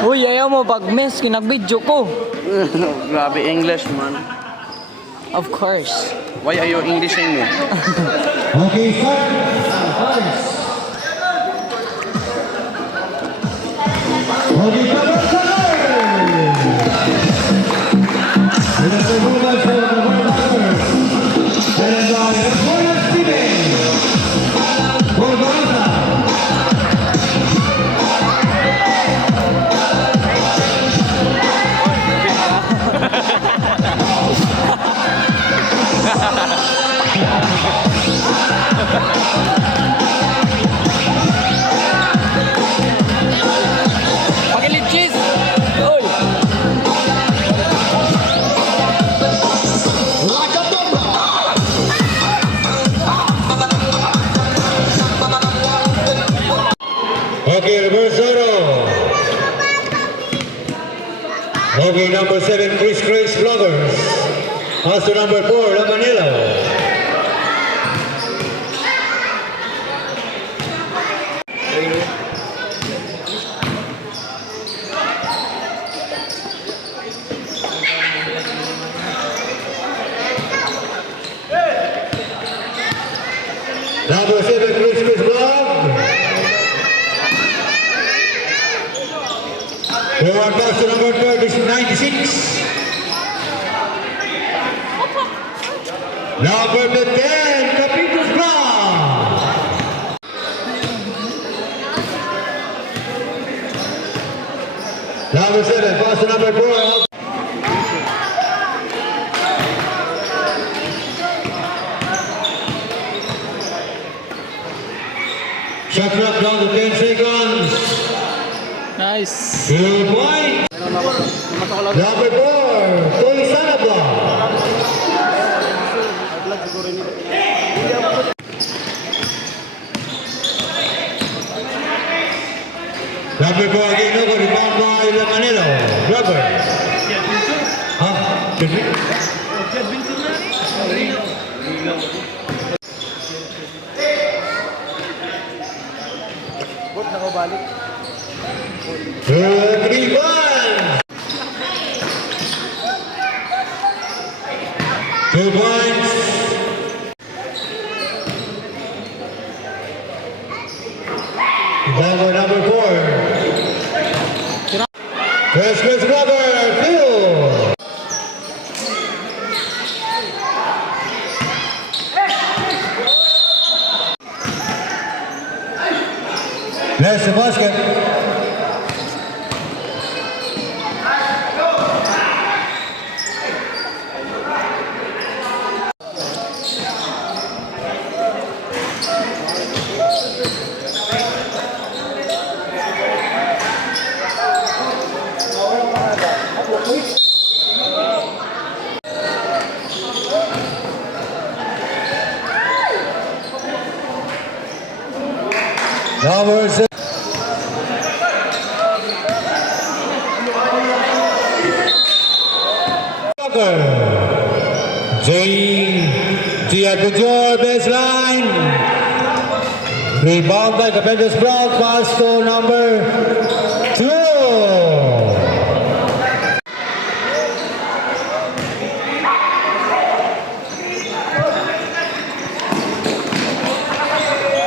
Uy, ayaw mo pag-miss, kinag-video ko. Grabe English, man. Of course. Why are you Englishing me? Okay, start. Okay, Pakilit cheese! Uy! Okay, reverse auto. Okay, number 7, Chris Grace Vloggers. Also number 4, La Manila. Number 7, Chris Vlog. Forward pass to number 96. Number 10, Capitos Brown. Number 7, pass to number 4. Shot clock down to 10 seconds. Nice. 2 points. Number 4, Toy Sanabla. Number 4 again, no, rebound by La Manila. Rubber. Huh? Three, one. 2 points. Number 4. Chris Rubber, field. There's the basket. Number 6. J at the door, baseline. Rebound by Capitos Brown, pass to number 2.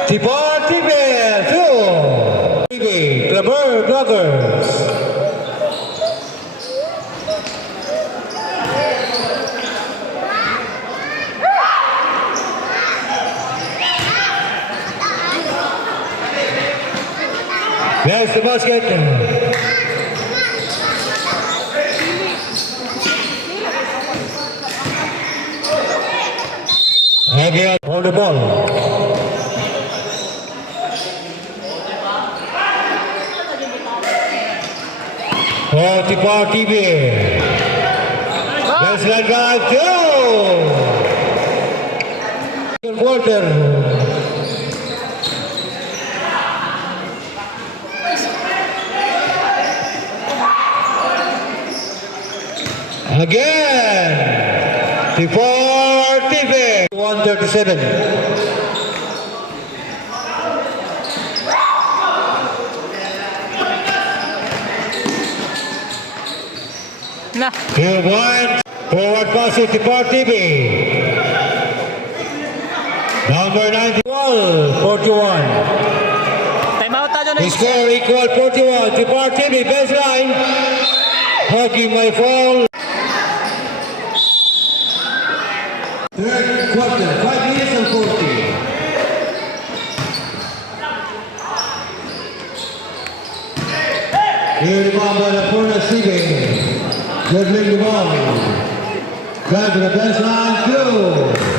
Tipor TV, 2. TV, Clever Vloggers. There's the basket. Again on the ball. Tipor TV. Baseline drive, 2. Second quarter. Again, Tipor TV, 137. Na. Field 1. Forward pass to Tipar TV. Number 91, 41. Time out tayo na. The score equal 41. Tipar TV, baseline. Hockey my fall. Third quarter, 5 minutes and 40. Here the ball by the corner, Steven. Dribbling the ball. Drive to the baseline, through.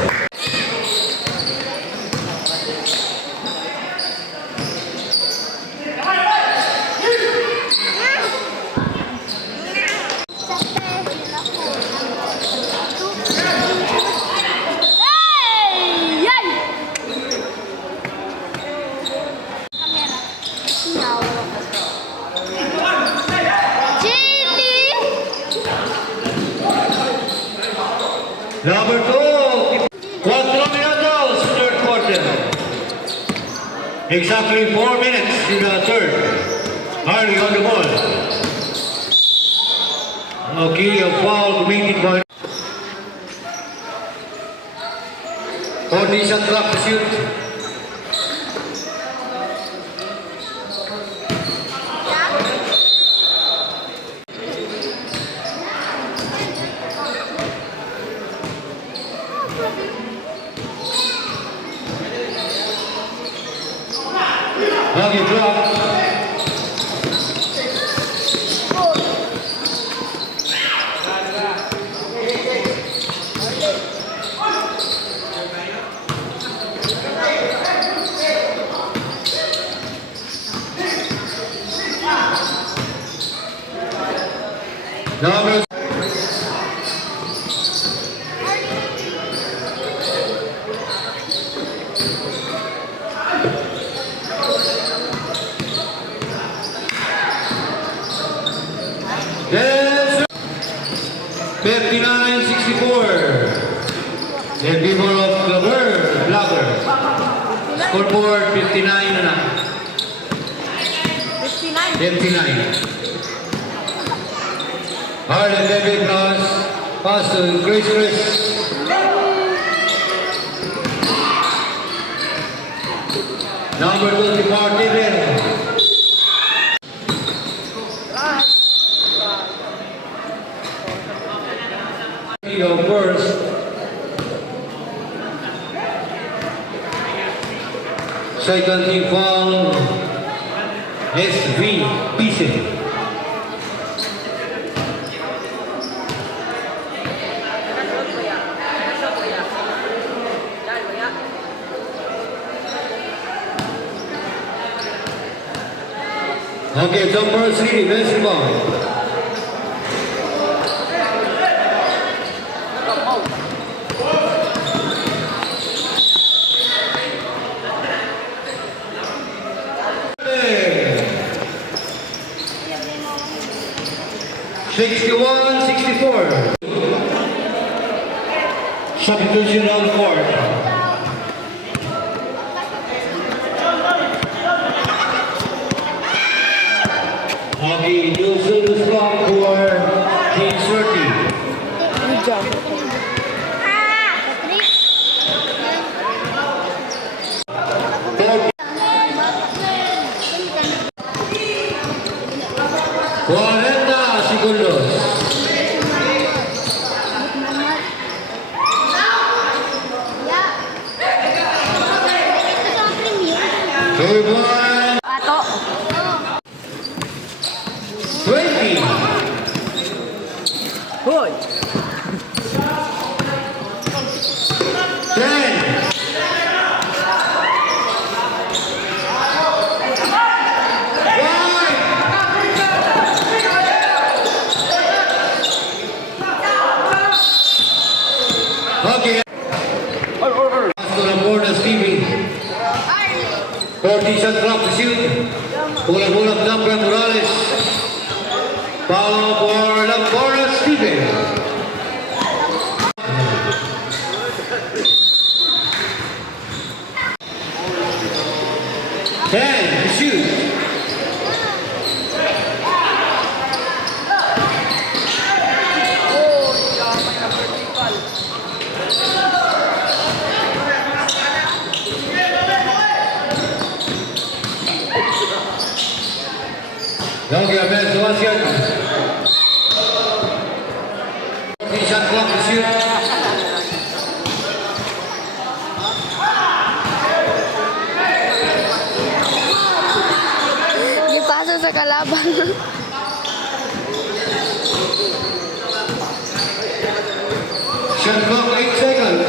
Number 2, 4 minutos, third quarter. Exactly 4 minutes in the third. Harley on the ball. Okay, a foul committed by 40 shot clock to shoot. Hockey clock. Number Yes, 59-64. In favor of Blogger. Scoreboard 59 na. 59. Harlan David pass to Chris. Number 2, Tipar TV. Your first. Second team foul. SVPC. Okay, number 3, basketball. $61-64. Substitution on the court. Okay, Yusuf the spot for Team 30. Good job. Segundos. Third one. 20. Hoy. 10. Okay. Pass to the corner, Stevie. 40 shot clock to shoot. Bola Lampra Morales. Foul for Lampra Stevie. To shoot. kalaban. Shot clock 8 seconds.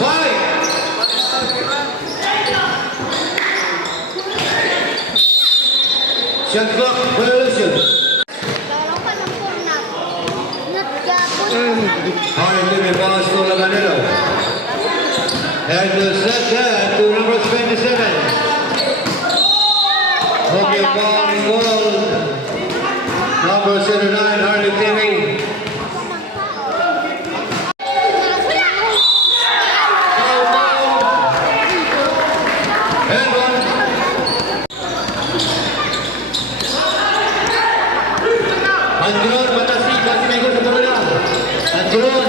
5. Shot clock violation. Hard limit balls to Laganero. And the set that to number 27. Okay, ball is goal. Number 79, Harley Timmy. And one. Andron, Matasi, kasi may gusto mo na. Andron.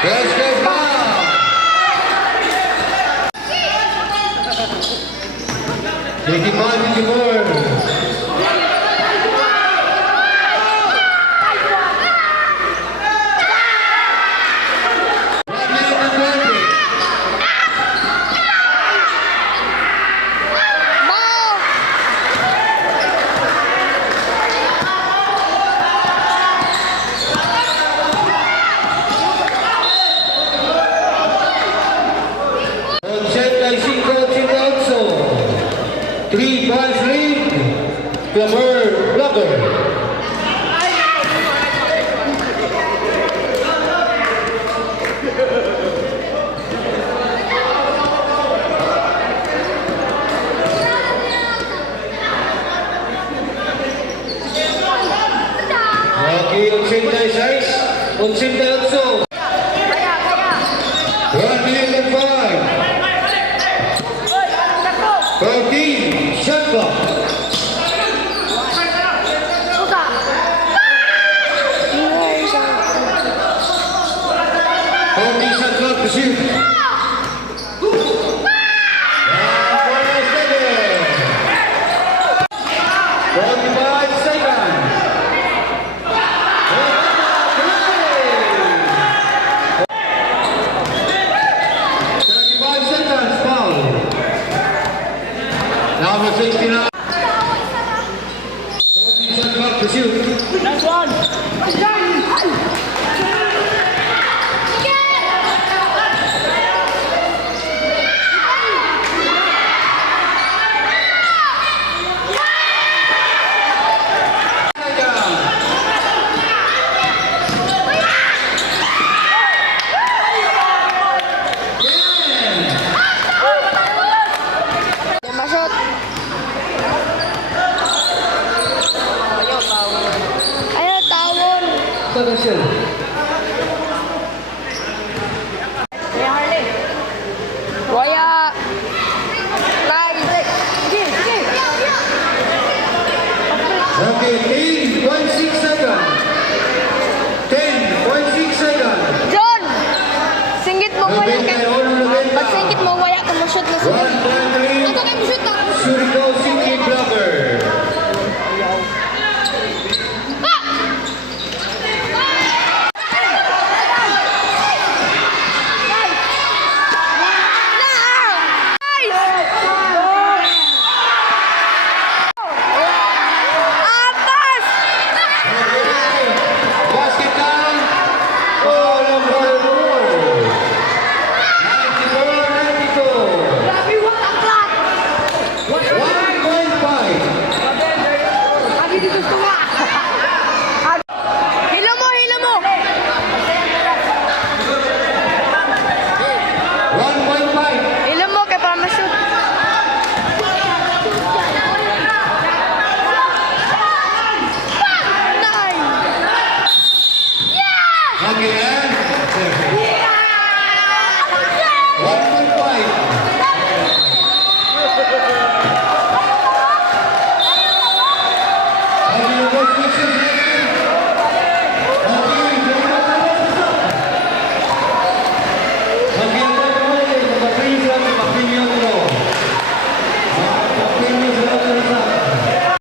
Yes, ball. Taking on the board. Three points lead, Clamor Blocker. Okay, 86, 88. 1,005. 13, shot clock. Shot clock to shoot. And 45 seconds. 35 seconds, foul. Number 69. 40 shot clock to shoot. Nice one. Masuk. Ayo tawon. Waya. Okay, 10.6 seconds. 10.6 seconds. John. Singgit mo waya Nabenta, kay. uno nabenta. Pag singgit mo waya ka mo shoot na sa. 1.3. Ito kay mo shoot na. Suriko City Blocker. Basket down. Oh, number 4. 94-92. 1.5. Hilo mo, hilo mo. 1.5. Hilo mo kay para ma-shoot. Nice. Okay, and